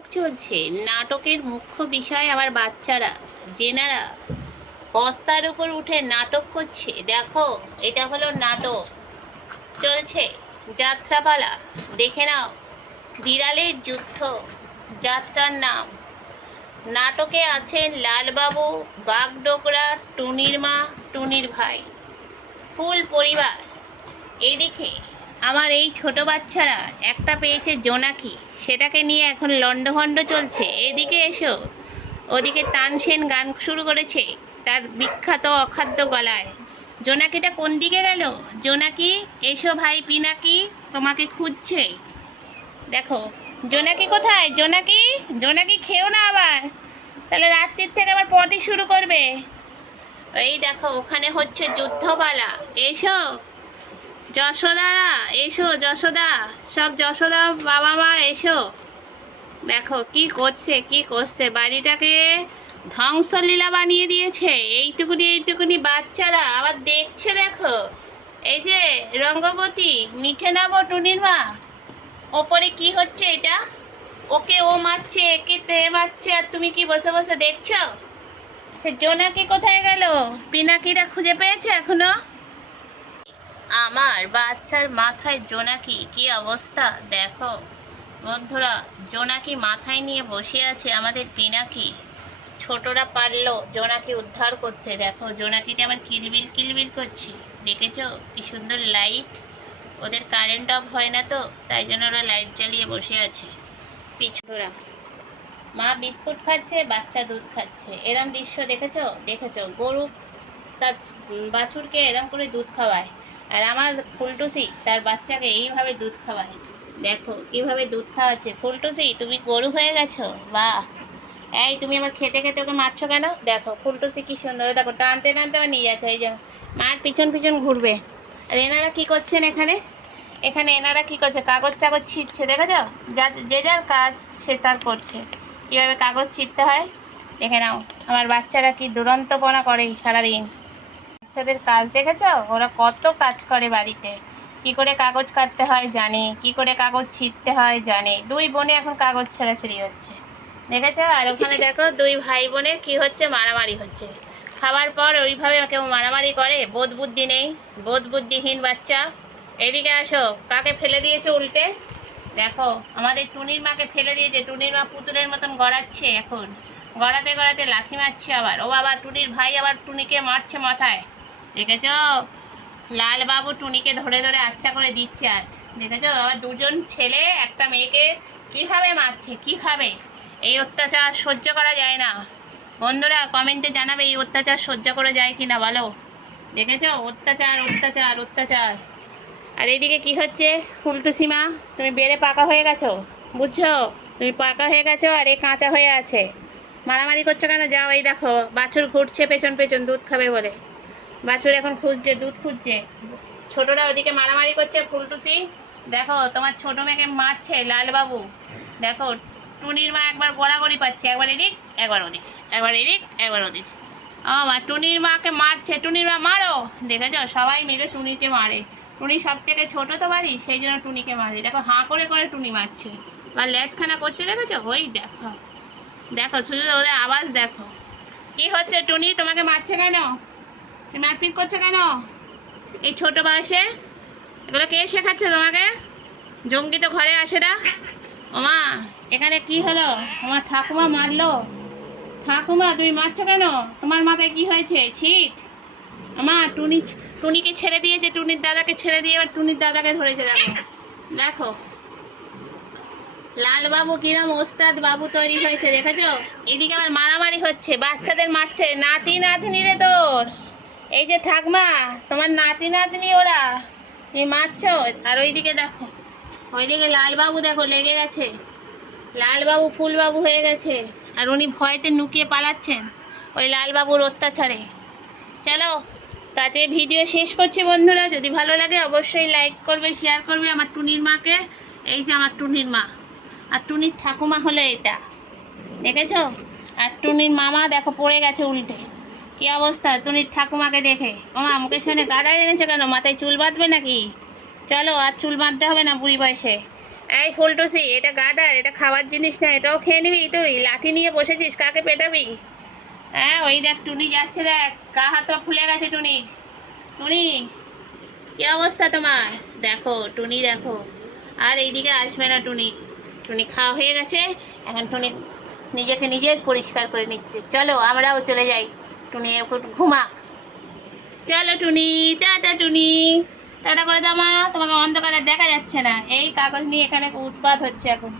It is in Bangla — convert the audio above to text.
নাটক চলছে। নাটকের মুখ্য বিষয় আবার বাচ্চারা, যেনারা বস্তার উপর উঠে নাটক করছে। দেখো, এটা হলো নাটক চলছে, যাত্রাপালা। দেখে নাও, বিড়ালের যুদ্ধ যাত্রার নাম। নাটকে আছেন লালবাবু, বাগডোগরা, টুনির মা, টুনির ভাই, ফুল পরিবার। এইদিকে আমার এই ছোট বাচ্চারা একটা পেয়েছে জোনাকি, সেটাকে নিয়ে এখন লণ্ডভণ্ড চলছে। এদিকে এসো। ওদিকে তানসেন গান শুরু করেছে তার বিখ্যাত অখাদ্য গলায়। জোনাকিটা কোন দিকে গেল? জোনাকি এসো ভাই পিনাকি, তোমাকে খুঁজছে। দেখো, জোনাকি কোথায়? জোনাকি, জোনাকি খেও না আবার, তাহলে রাত্রির থেকে আবার পটি শুরু করবে। এই দেখো, ওখানে হচ্ছে যুদ্ধপালা। এসো যশোদা, এসো যশোদা, সব যশোদা বাবা মা এসো। দেখো কি করছে, কি করছে, বাড়িটাকে ধ্বংসলীলা বানিয়ে দিয়েছে। এইটুকুনি এইটুকুনি বাচ্চারা আবার দেখছে। দেখো, এই যে রঙ্গবতী, নিচে নামো টুনির মা। ওপরে কি হচ্ছে এটা? ওকে ও মারছে, একে তে মারছে, আর তুমি কি বসে বসে দেখছো? সে জোনাকি কোথায় গেল? পিনাকিরা খুঁজে পেয়েছে এখনো? আমার বাচ্চার মাথায় জোনাকি, কি অবস্থা দেখো বন্ধুরা। জোনাকি মাথায় নিয়ে বসে আছে আমাদের পিনাকি। ছোটরা পারলো জোনাকি উদ্ধার করতে। দেখো, জোনাকিটা আবার কিলবিল কিলবিল করছে। দেখেছো কি সুন্দর লাইট? ওদের কারেন্ট অফ হয় না তো, তাই জন্য ওরা লাইট জ্বালিয়ে বসে আছে পিছুরা। মা বিস্কুট খাচ্ছে, বাচ্চা দুধ খাচ্ছে। এরম দৃশ্য দেখেছো? দেখেছো গরু তার বাছুরকে এরম করে দুধ খাওয়ায়, আর আমার ফুলটুসি তার বাচ্চাকে এইভাবে দুধ খাওয়ায়। দেখো কিভাবে দুধ খাওয়াচ্ছে। ফুলটুসি, তুমি গরু হয়ে গেছো, বাহ। এই তুমি আমার খেতে খেতে ওকে মারছো কেন? দেখো ফুলটুসি কি সুন্দর, দেখো টানতে টানতে আমার নিয়ে যাচ্ছে। এই যে মার পিছন পিছন ঘুরবে। আর এনারা কি করছেন এখানে? এখানে এনারা কি করছে? কাগজ টাগজ ছিঁড়ছে। দেখেছো? যে যার কাজ সে তার করছে। কীভাবে কাগজ ছিঁড়তে হয় দেখে নাও। আমার বাচ্চারা কি দুরন্তপনা করে সারাদিন। বাচ্চাদের কাজ দেখেছো? ওরা কত কাজ করে বাড়িতে। কি করে কাগজ কাটতে হয় জানে, কি করে কাগজ ছিঁড়তে হয় জানে। দুই বোনে এখন কাগজ ছেঁড়াছেড়ি হচ্ছে, দেখেছো? আর ওখানে দেখো দুই ভাই বোনে কি হচ্ছে, মারামারি হচ্ছে। খাবার পর ওইভাবে কেউ মারামারি করে? বোধ বুদ্ধি নেই, বোধ বুদ্ধিহীন বাচ্চা। এদিকে আসো, কাকে ফেলে দিয়েছে উল্টে? দেখো, আমাদের টুনির মাকে ফেলে দিয়েছে। টুনির মা পুতুলের মতন গড়াচ্ছে এখন, গড়াতে গড়াতে লাথি মারছে আবার। ও বাবা, টুনির ভাই আবার টুনিকে মারছে মাথায়। দেখেছো? লালবাবু টুনিকে ধরে ধরে আচ্ছা করে দিচ্ছে আজ। দেখেছো? আবার দুজন ছেলে একটা মেয়েকে কিভাবে মারছে, কিভাবে। এই অত্যাচার সহ্য করা যায় না। বন্ধুরা কমেন্টে জানাবে এই অত্যাচার সহ্য করা যায় কি না বলো। দেখেছো? অত্যাচার অত্যাচার অত্যাচার। আর এইদিকে কি হচ্ছে? ফুলটুসিমা, তুমি বেড়ে পাকা হয়ে গেছো, বুঝছো? তুমি পাকা হয়ে গেছো আর এ কাঁচা হয়ে আছে। মারামারি করছো কেন? যাও, এই দেখো বাছুর ঘুরছে পেছন পেছন দুধ খাবে বলে। বাছুর এখন খুঁজছে, দুধ খুঁজছে। ছোটরা ওদিকে মারামারি করছে। ফুলটুসি দেখো, তোমার ছোট মেয়েকে মারছে লালবাবু। দেখো, টুনির মা একবার গড়াগড়ি পাচ্ছে, একবার এদিক একবার ওদিক, একবার এদিক একবার ওদিক। ও মা, টুনির মাকে মারছে। টুনির মা মারো। দেখেছো? সবাই মিলে টুনিকে মারে। টুনি সব থেকে ছোটো তো বাড়ি, সেই জন্য টুনিকে মারে। দেখো হাঁ করে করে টুনি মারছে, বা ল্যাচখানা করছে। দেখেছো? ওই দেখো, দেখো শুধু ওদের আওয়াজ দেখো। কি হচ্ছে টুনি? তোমাকে মারছে কেন? তুমি মারপিট করছো কেন এই ছোট বয়সে? এগুলো কে শেখাচ্ছে তোমাকে? জঙ্গি তো ঘরে আসে না। ওমা, এখানে কি হলো? তোমার ঠাকুমা মারলো। ঠাকুমা তুমি মারছো কেন? তোমার মাথায় কি হয়েছে? ছিট। আমা, টুনিকে ছেড়ে দিয়েছে, টুনির দাদাকে ছেড়ে দিয়ে এবার টুনির দাদাকে ধরেছে। দেখো দেখো, লালবাবু কিরম ওস্তাদ বাবু তৈরি হয়েছে, দেখেছো? এদিকে আবার মারামারি হচ্ছে, বাচ্চাদের মারছে। নাতি নাতনি রে তোর, এই যে ঠাকমা, তোমার নাতি নাতনি ওরা, তুমি মারছো। আর ওইদিকে দেখো, ওইদিকে লালবাবু দেখো লেগে গেছে। লালবাবু ফুলবাবু হয়ে গেছে, আর উনি ভয়তে লুকিয়ে পালাচ্ছেন ওই লালবাবুর অত্যাচারে। চলো, তাতে ভিডিও শেষ করছি বন্ধুরা। যদি ভালো লাগে অবশ্যই লাইক করবে, শেয়ার করবে আমার টুনির মাকে। এই যে আমার টুনির মা, আর টুনির ঠাকুমা হলো এটা, দেখেছো? আর টুনির মামা দেখো পড়ে গেছে উল্টে। কি অবস্থা টুনির ঠাকুমাকে দেখে। ও মা, মুখের সামনে গাডার এনেছে কেন? মাথায় চুল বাঁধবে নাকি? চলো, আর চুল বাঁধতে হবে না বুড়ি বয়সে। এই ফুলটুসি, এটা গাডার, এটা খাওয়ার জিনিস না, এটাও খেয়ে নিবি তুই? লাঠি নিয়ে বসেছিস, কাকে পেটাবি? হ্যাঁ, ওই দেখ টুনি যাচ্ছে, দেখ গা হাত পা ফুলে গেছে টুনি। টুনি, কি অবস্থা তোমার? দেখো টুনি, দেখো। আর এইদিকে আসবে না টুনি। টুনি খাওয়া হয়ে গেছে, এখন টুনি নিজেকে নিজের পরিষ্কার করে নিচ্ছে। চলো আমরাও চলে যাই, টুনি একটু ঘুমা। চলো টুনি, টাটা টুনি। টাটা করে দাও মা, তোমাকে অন্ধকারে দেখা যাচ্ছে না। এই কাগজ নিয়ে এখানে উৎপাত হচ্ছে এখন।